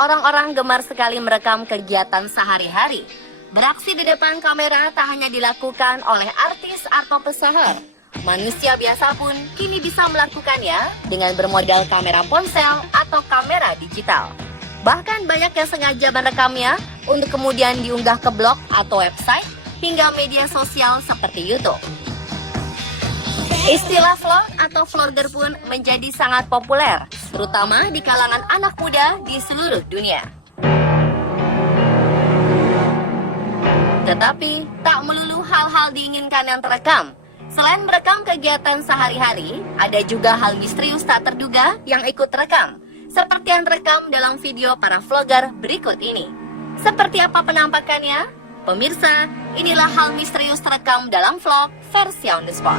orang-orang gemar sekali merekam kegiatan sehari-hari. Beraksi di depan kamera tak hanya dilakukan oleh artis atau pesohor. Manusia biasa pun kini bisa melakukannya dengan bermodal kamera ponsel atau kamera digital. Bahkan banyak yang sengaja merekamnya untuk kemudian diunggah ke blog atau website hingga media sosial seperti YouTube. Istilah vlog atau vlogger pun menjadi sangat populer, terutama di kalangan anak muda di seluruh dunia. Tetapi, tak melulu hal-hal diinginkan yang terekam. Selain merekam kegiatan sehari-hari, ada juga hal misterius tak terduga yang ikut terekam, seperti yang terekam dalam video para vlogger berikut ini. Seperti apa penampakannya? Pemirsa, inilah hal misterius terekam dalam vlog versi on the spot.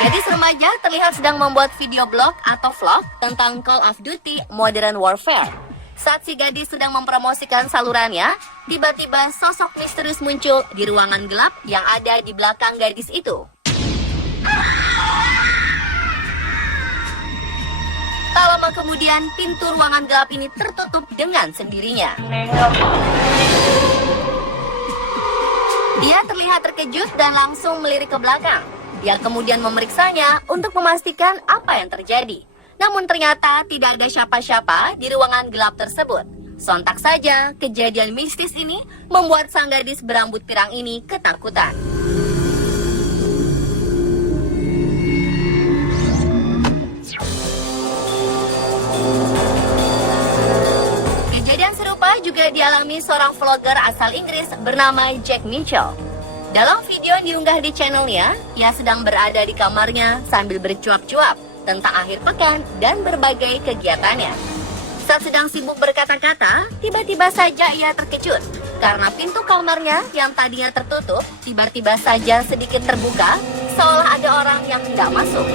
Gadis remaja terlihat sedang membuat video blog atau vlog tentang Call of Duty Modern Warfare. Saat si gadis sedang mempromosikan salurannya, tiba-tiba sosok misterius muncul di ruangan gelap yang ada di belakang gadis itu. Tak lama kemudian, pintu ruangan gelap ini tertutup dengan sendirinya. Dia terlihat terkejut dan langsung melirik ke belakang. Dia kemudian memeriksanya untuk memastikan apa yang terjadi. Namun ternyata tidak ada siapa-siapa di ruangan gelap tersebut. Sontak saja, kejadian mistis ini membuat sang gadis berambut pirang ini ketakutan. Kejadian serupa juga dialami seorang vlogger asal Inggris bernama Jack Mitchell. Dalam video yang diunggah di channelnya, ia sedang berada di kamarnya sambil bercuap-cuap tentang akhir pekan dan berbagai kegiatannya. Saat sedang sibuk berkata-kata, tiba-tiba saja ia terkejut karena pintu kamarnya yang tadinya tertutup tiba-tiba saja sedikit terbuka, seolah ada orang yang hendak masuk.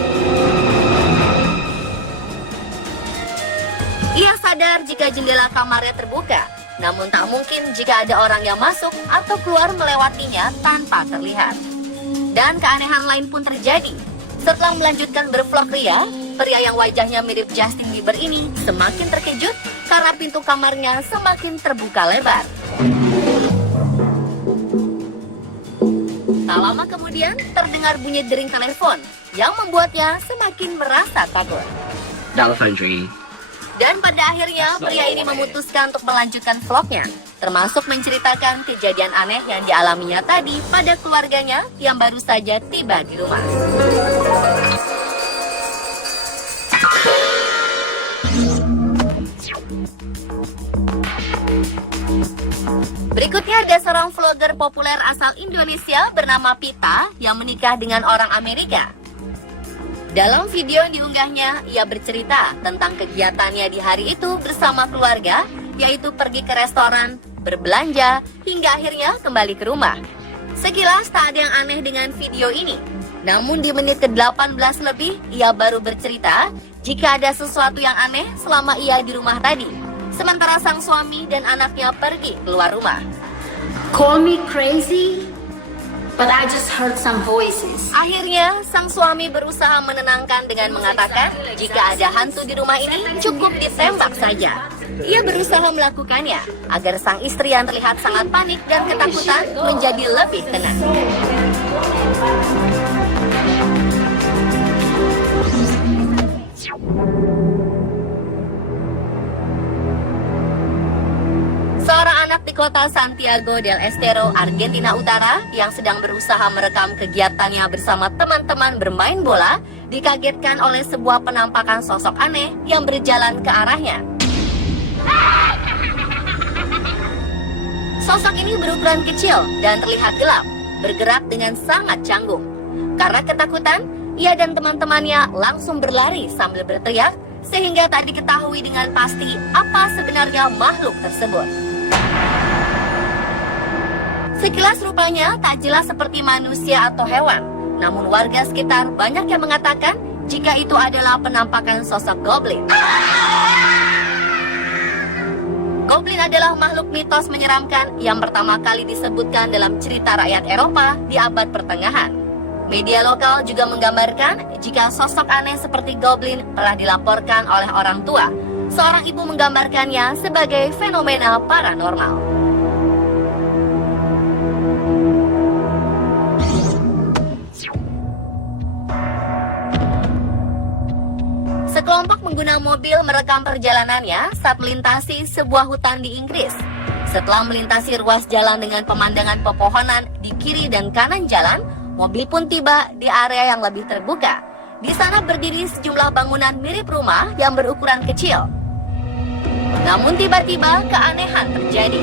Ia sadar jika jendela kamarnya terbuka, namun tak mungkin jika ada orang yang masuk atau keluar melewatinya tanpa terlihat. Dan keanehan lain pun terjadi. Setelah melanjutkan bervlog pria yang wajahnya mirip Justin Bieber ini semakin terkejut karena pintu kamarnya semakin terbuka lebar. Tak lama kemudian terdengar bunyi dering telepon yang membuatnya semakin merasa takut. Telephone tree. Dan pada akhirnya pria ini memutuskan untuk melanjutkan vlognya, termasuk menceritakan kejadian aneh yang dialaminya tadi pada keluarganya yang baru saja tiba di rumah. Berikutnya ada seorang vlogger populer asal Indonesia bernama Pita yang menikah dengan orang Amerika. Dalam video yang diunggahnya, ia bercerita tentang kegiatannya di hari itu bersama keluarga, yaitu pergi ke restoran, berbelanja, hingga akhirnya kembali ke rumah. Sekilas tak ada yang aneh dengan video ini. Namun di menit ke-18 lebih, ia baru bercerita jika ada sesuatu yang aneh selama ia di rumah tadi. Sementara sang suami dan anaknya pergi keluar rumah. Call me crazy, but I just heard some voices. Akhirnya, sang suami berusaha menenangkan dengan mengatakan jika ada hantu di rumah ini cukup ditembak saja. Ia berusaha melakukannya agar sang istri yang terlihat sangat panik dan ketakutan menjadi lebih tenang. Seorang anak di kota Santiago del Estero, Argentina Utara, yang sedang berusaha merekam kegiatannya bersama teman-teman bermain bola, dikagetkan oleh sebuah penampakan sosok aneh yang berjalan ke arahnya. Sosok ini berukuran kecil dan terlihat gelap, bergerak dengan sangat canggung. Karena ketakutan, ia dan teman-temannya langsung berlari sambil berteriak, sehingga tak diketahui dengan pasti apa sebenarnya makhluk tersebut. Sekilas rupanya tak jelas seperti manusia atau hewan. Namun warga sekitar banyak yang mengatakan jika itu adalah penampakan sosok goblin. Goblin adalah makhluk mitos menyeramkan yang pertama kali disebutkan dalam cerita rakyat Eropa di abad pertengahan. Media lokal juga menggambarkan jika sosok aneh seperti goblin pernah dilaporkan oleh orang tua. Seorang ibu menggambarkannya sebagai fenomena paranormal. Sekelompok pengguna mobil merekam perjalanannya saat melintasi sebuah hutan di Inggris. Setelah melintasi ruas jalan dengan pemandangan pepohonan di kiri dan kanan jalan, mobil pun tiba di area yang lebih terbuka. Di sana berdiri sejumlah bangunan mirip rumah yang berukuran kecil. Namun tiba-tiba keanehan terjadi.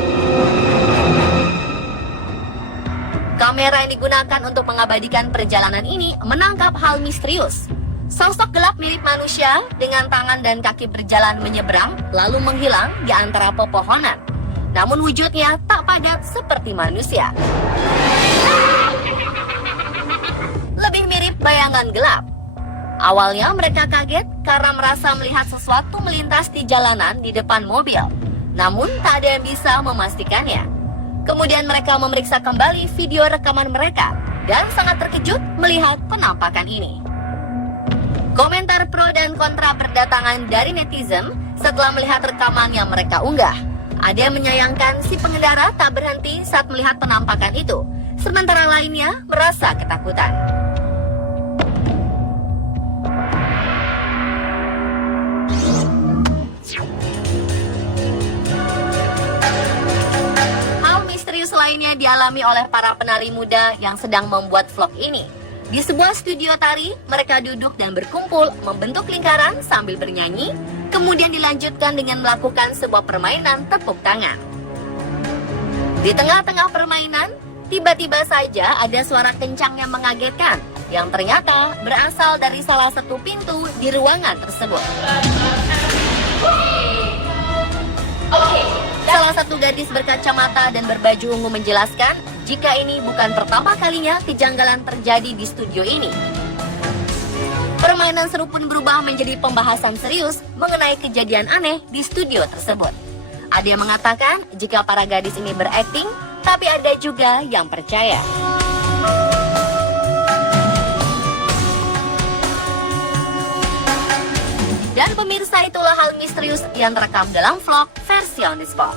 Kamera yang digunakan untuk mengabadikan perjalanan ini menangkap hal misterius. Sosok gelap mirip manusia dengan tangan dan kaki berjalan menyeberang lalu menghilang di antara pepohonan. Namun wujudnya tak padat seperti manusia. Lebih mirip bayangan gelap. Awalnya mereka kaget karena merasa melihat sesuatu melintas di jalanan di depan mobil. Namun tak ada yang bisa memastikannya. Kemudian mereka memeriksa kembali video rekaman mereka dan sangat terkejut melihat penampakan ini. Komentar pro dan kontra berdatangan dari netizen setelah melihat rekaman yang mereka unggah. Ada yang menyayangkan si pengendara tak berhenti saat melihat penampakan itu, sementara lainnya merasa ketakutan. Hal misterius lainnya dialami oleh para penari muda yang sedang membuat vlog ini. Di sebuah studio tari, mereka duduk dan berkumpul membentuk lingkaran sambil bernyanyi, kemudian dilanjutkan dengan melakukan sebuah permainan tepuk tangan. Di tengah-tengah permainan, tiba-tiba saja ada suara kencang yang mengagetkan, yang ternyata berasal dari salah satu pintu di ruangan tersebut. Salah satu gadis berkacamata dan berbaju ungu menjelaskan jika ini bukan pertama kalinya kejanggalan terjadi di studio ini. Permainan seru pun berubah menjadi pembahasan serius mengenai kejadian aneh di studio tersebut. Ada yang mengatakan jika para gadis ini berakting, tapi ada juga yang percaya. Dan pemirsa, itulah hal misterius yang terekam dalam vlog versi On The Spot.